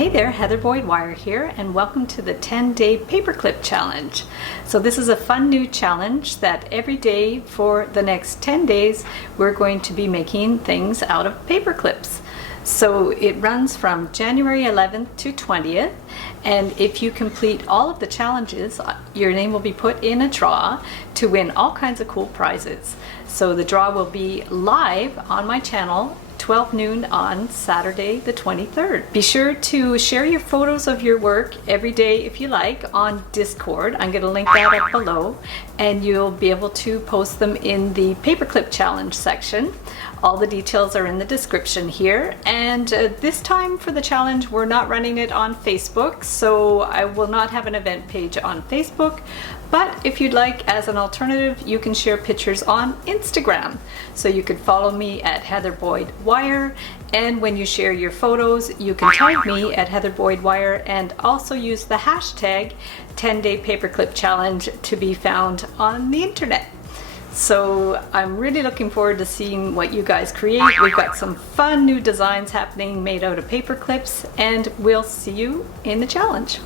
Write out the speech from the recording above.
Hey there, Heather Boyd Wire here, and welcome to the 10-day Paperclip Challenge. So this is a fun new challenge that every day for the next 10 days we're going to be making things out of paper clips. So it runs from January 11th to 20th, and if you complete all of the challenges, your name will be put in a draw to win all kinds of cool prizes. So the draw will be live on my channel 12 noon on Saturday the 23rd. Be sure to share your photos of your work every day if you like on Discord. I'm going to link that up below, and you'll be able to post them in the Paperclip Challenge section. All the details are in the description here, and this time for the challenge we're not running it on Facebook, so I will not have an event page on Facebook. But if you'd like, as an alternative, you can share pictures on Instagram. So you could follow me at Heather Boyd Wire, and when you share your photos, you can tag me at Heather Boyd Wire and also use the hashtag 10-day Paperclip Challenge to be found on the internet. So I'm really looking forward to seeing what you guys create. We've got some fun new designs happening made out of paper clips, and we'll see you in the challenge.